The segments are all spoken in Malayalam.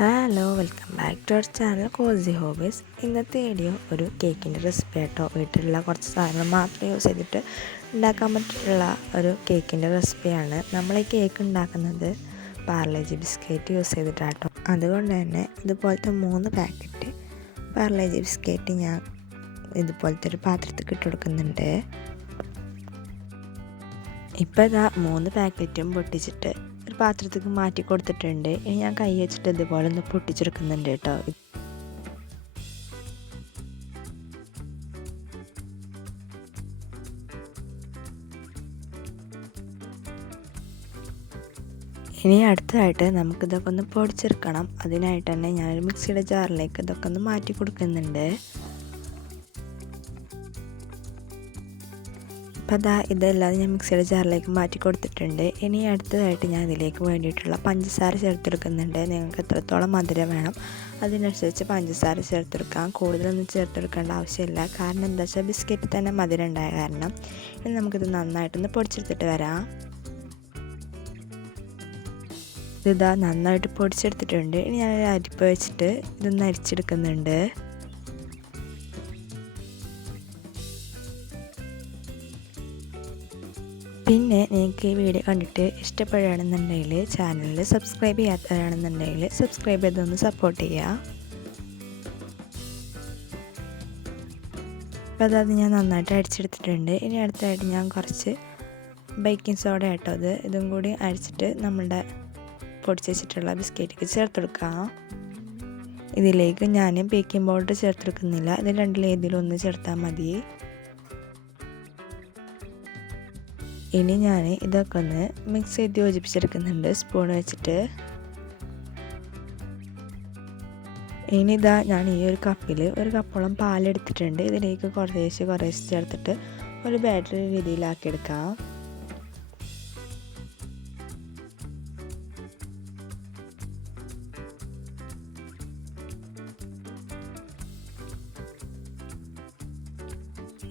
Hello welcome back to our channel Cozy Hobbies. ഇന്നത്തെ വീഡിയോ ഒരു കേക്കിൻ്റെ റെസിപ്പി ആട്ടോ. വീട്ടിലുള്ള കുറച്ച് സാധനങ്ങൾ മാത്രം യൂസ് ചെയ്തിട്ട് ഉണ്ടാക്കാൻ പറ്റിയിട്ടുള്ള ഒരു കേക്കിൻ്റെ റെസിപ്പിയാണ്. നമ്മൾ ഈ കേക്ക് ഉണ്ടാക്കുന്നത് പാർലേജി ബിസ്ക്കറ്റ് യൂസ് ചെയ്തിട്ടാട്ടോ. അതുകൊണ്ട് തന്നെ ഇതുപോലത്തെ 3 പാക്കറ്റ് പാർലേജി ബിസ്ക്കറ്റ് ഞാൻ ഇതുപോലത്തെ ഒരു പാത്രത്തിൽ ഇട്ട് കൊടുക്കുന്നുണ്ട്. ഇപ്പോൾ ഇതാ 3 പാക്കറ്റും പൊട്ടിച്ചിട്ട് ഒരു പാത്രത്തേക്ക് മാറ്റി കൊടുത്തിട്ടുണ്ട്. ഇനി ഞാൻ കൈ വെച്ചിട്ട് ഇതുപോലെ ഒന്ന് പൊട്ടിച്ചെടുക്കുന്നുണ്ട് കേട്ടോ. ഇനി അടുത്തതായിട്ട് നമുക്കിതൊക്കെ ഒന്ന് പൊടിച്ചെടുക്കണം. അതിനായിട്ട് തന്നെ ഞാനൊരു മിക്സിയുടെ ജാറിലേക്ക് ഇതൊക്കെ ഒന്ന് മാറ്റി കൊടുക്കുന്നുണ്ട്. അപ്പോൾ ഇതെല്ലാം ഞാൻ മിക്സിയുടെ ജാറിലേക്ക് മാറ്റി കൊടുത്തിട്ടുണ്ട്. ഇനി അടുത്തതായിട്ട് ഞാൻ ഇതിലേക്ക് വേണ്ടിയിട്ടുള്ള പഞ്ചസാര ചേർത്തെടുക്കുന്നുണ്ട്. നിങ്ങൾക്ക് എത്രത്തോളം മധുരം വേണം അതിനനുസരിച്ച് പഞ്ചസാര ചേർത്തെടുക്കാം. കൂടുതലൊന്നും ചേർത്തെടുക്കേണ്ട ആവശ്യമില്ല. കാരണം എന്താ വെച്ചാൽ ബിസ്ക്കറ്റ് തന്നെ മധുരം ഉണ്ടായ കാരണം. ഇനി നമുക്കിത് നന്നായിട്ടൊന്ന് പൊടിച്ചെടുത്തിട്ട് വരാം. ഇതാ നന്നായിട്ട് പൊടിച്ചെടുത്തിട്ടുണ്ട്. ഇനി ഞാൻ അരിപ്പ വെച്ചിട്ട് ഇതൊന്ന് അരിച്ചെടുക്കുന്നുണ്ട്. പിന്നെ നിങ്ങൾക്ക് ഈ വീഡിയോ കണ്ടിട്ട് ഇഷ്ടപ്പെടുകയാണെന്നുണ്ടെങ്കിൽ ചാനലിൽ സബ്സ്ക്രൈബ് ചെയ്യാത്തവരാണെന്നുണ്ടെങ്കിൽ സബ്സ്ക്രൈബ് ചെയ്തൊന്ന് സപ്പോർട്ട് ചെയ്യുക. അപ്പോൾ അത് ഞാൻ നന്നായിട്ട് അടിച്ചെടുത്തിട്ടുണ്ട്. ഇനി അടുത്തായിട്ട് ഞാൻ കുറച്ച് ബേക്കിംഗ് സോഡ ആട്ടോ ഇതും കൂടി അടിച്ചിട്ട് നമ്മളുടെ പൊടിച്ച് വെച്ചിട്ടുള്ള ബിസ്ക്കറ്റിലേക്ക് ചേർത്തെടുക്കാം. ഇതിലേക്ക് ഞാൻ ബേക്കിംഗ് പൗഡർ ചേർത്തെടുക്കുന്നില്ല. ഇത് രണ്ടിലേതിലും ഒന്ന് ചേർത്താൽ മതി. ഇനി ഞാൻ ഇതൊക്കെ ഒന്ന് മിക്സ് ചെയ്ത് യോജിപ്പിച്ചെടുക്കുന്നുണ്ട് സ്പൂൺ വെച്ചിട്ട്. ഇനി ഞാൻ ഈ ഒരു കപ്പിൽ ഒരു കപ്പോളം പാലെടുത്തിട്ടുണ്ട്. ഇതിലേക്ക് കുറേശ്ശെ ചേർത്തിട്ട് ഒരു ബാറ്ററി രീതിയിലാക്കിയെടുക്കാം.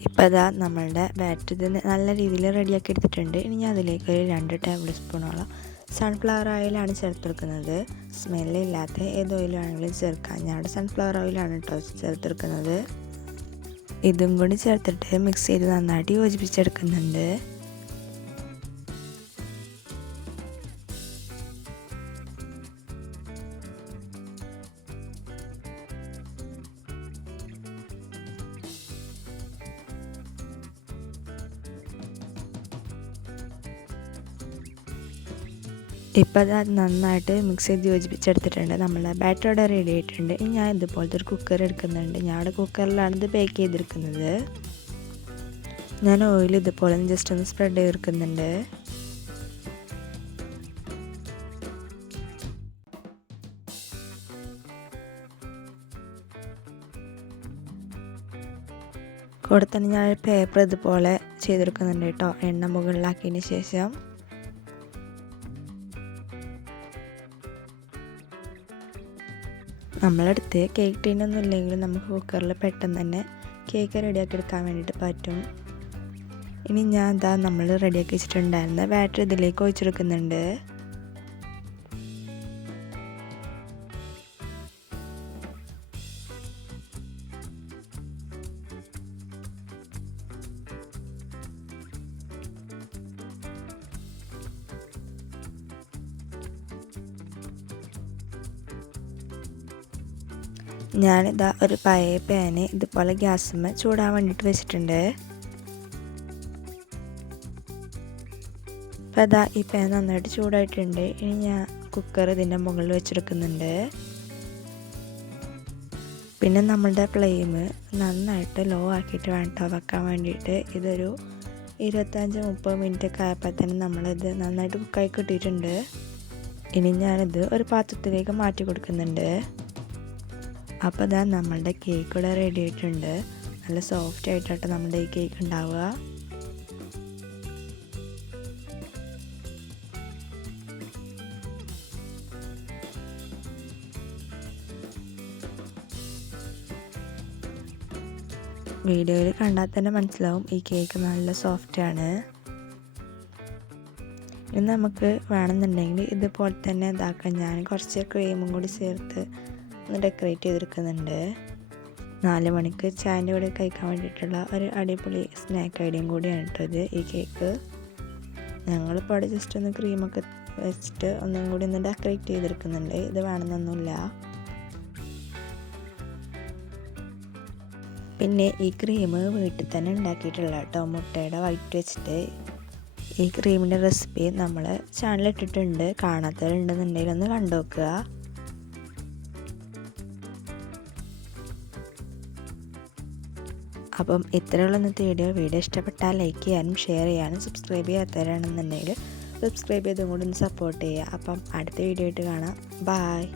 ഇപ്പോൾ നമ്മളുടെ ബാറ്റർ ഇത് നല്ല രീതിയിൽ റെഡിയാക്കി എടുത്തിട്ടുണ്ട്. ഇനി ഞാൻ അതിലേക്ക് ഒരു 2 ടേബിൾ സ്പൂണോളം സൺഫ്ലവർ ഓയിലാണ് ചേർത്തെടുക്കുന്നത്. സ്മെല്ലില്ലാത്ത ഏത് ഓയിലാണെങ്കിലും ചേർക്കാം. ഞാനിവിടെ സൺഫ്ലവർ ഓയിലാണ് കേട്ടോ ചേർത്തെടുക്കുന്നത്. ഇതും കൂടി ചേർത്തിട്ട് മിക്സ് ചെയ്ത് നന്നായിട്ട് യോജിപ്പിച്ചെടുക്കുന്നുണ്ട്. ഇപ്പോൾ അത് നന്നായിട്ട് മിക്സ് ചെയ്ത് യോജിപ്പിച്ചെടുത്തിട്ടുണ്ട്. നമ്മളെ ബാറ്റർ ഇവിടെ റെഡി ആയിട്ടുണ്ട്. ഇനി ഞാൻ ഇതുപോലത്തെ ഒരു കുക്കർ എടുക്കുന്നുണ്ട്. ഞാൻ ഇവിടെ കുക്കറിലാണ് ഇത് ബേക്ക് ചെയ്തെടുക്കുന്നത്. ഞാൻ ഓയിൽ ഇതുപോലെ ജസ്റ്റ് ഒന്ന് സ്പ്രെഡ് ചെയ്തെടുക്കുന്നുണ്ട്. കൂടെ തന്നെ ഞാൻ പേപ്പർ ഇതുപോലെ ചെയ്തെടുക്കുന്നുണ്ട് കേട്ടോ. എണ്ണ മുകളിലാക്കിയതിന് ശേഷം നമ്മളടുത്ത് കേക്ക് ടീനൊന്നും ഇല്ലെങ്കിലും നമുക്ക് കുക്കറിൽ പെട്ടെന്ന് തന്നെ കേക്ക് റെഡിയാക്കി എടുക്കാൻ വേണ്ടിയിട്ട് പറ്റും. ഇനി ഞാൻ നമ്മൾ റെഡിയാക്കി വെച്ചിട്ടുണ്ടായിരുന്ന ബാറ്റർ ഇതിലേക്ക് ഒഴിച്ചെടുക്കുന്നുണ്ട്. ഞാനിതാ ഒരു പഴയ പാന് ഇതുപോലെ ഗ്യാസുമ്മ ചൂടാൻ വേണ്ടിയിട്ട് വെച്ചിട്ടുണ്ട്. അപ്പോൾ ഈ പാൻ നന്നായിട്ട് ചൂടായിട്ടുണ്ട്. ഇനി ഞാൻ കുക്കർ ഇതിൻ്റെ മുകളിൽ വെച്ചെടുക്കുന്നുണ്ട്. പിന്നെ നമ്മളുടെ ഫ്ലെയിം നന്നായിട്ട് ലോ ആക്കിയിട്ട് വേണ്ട വെക്കാൻ വേണ്ടിയിട്ട്. ഇതൊരു 25-30 മിനിറ്റ് ഒക്കെ ആയപ്പോൾ തന്നെ നമ്മളിത് നന്നായിട്ട് കുക്കായി കിട്ടിയിട്ടുണ്ട്. ഇനി ഞാനിത് ഒരു പാത്രത്തിലേക്ക് മാറ്റി കൊടുക്കുന്നുണ്ട്. അപ്പോൾ നമ്മളുടെ കേക്ക് ഇവിടെ റെഡി ആയിട്ടുണ്ട്. നല്ല സോഫ്റ്റ് ആയിട്ടാണ് നമ്മുടെ ഈ കേക്ക് ഉണ്ടാവുക. വീഡിയോയിൽ കണ്ടാൽ തന്നെ മനസ്സിലാവും ഈ കേക്ക് നല്ല സോഫ്റ്റാണ്. ഇനി നമുക്ക് വേണമെന്നുണ്ടെങ്കിൽ ഇതുപോലെ തന്നെ ഇതാക്കാം. ഞാൻ കുറച്ച് ക്രീമും കൂടി ചേർത്ത് ഒന്ന് ഡെക്കറേറ്റ് ചെയ്തെടുക്കുന്നുണ്ട്. 4 മണിക്ക് ചായൻ്റെ കൂടെ കഴിക്കാൻ വേണ്ടിയിട്ടുള്ള ഒരു അടിപൊളി സ്നാക്ക് ഐഡിയയും കൂടിയാണ് കേട്ടോ ഇത്, ഈ കേക്ക്. ഞങ്ങളിപ്പോൾ അവിടെ ജസ്റ്റ് ഒന്ന് ക്രീമൊക്കെ വെച്ചിട്ട് ഒന്നും കൂടി ഒന്ന് ഡെക്കറേറ്റ് ചെയ്തെടുക്കുന്നുണ്ട്. ഇത് വേണമെന്നൊന്നുമില്ല. പിന്നെ ഈ ക്രീം വീട്ടിൽ തന്നെ ഉണ്ടാക്കിയിട്ടുള്ള കേട്ടോ, മുട്ടയുടെ വൈറ്റ് വെച്ചിട്ട്. ഈ ക്രീമിൻ്റെ റെസിപ്പി നമ്മൾ ചാനലിൽ ഇട്ടിട്ടുണ്ട്. കാണാത്തവരുണ്ടെന്നുണ്ടെങ്കിൽ ഒന്ന് കണ്ടു നോക്കുക. അപ്പം ഇത്രയുള്ള ഇന്നത്തെ വീഡിയോ ഇഷ്ടപ്പെട്ടാൽ ലൈക്ക് ചെയ്യാനും ഷെയർ ചെയ്യാനും സബ്സ്ക്രൈബ് ചെയ്യാത്തവരാണെന്നുണ്ടെങ്കിൽ സബ്സ്ക്രൈബ് ചെയ്തും കൂടി ഒന്ന് സപ്പോർട്ട് ചെയ്യുക. അപ്പം അടുത്ത വീഡിയോ ആയിട്ട് കാണാം. ബായ്.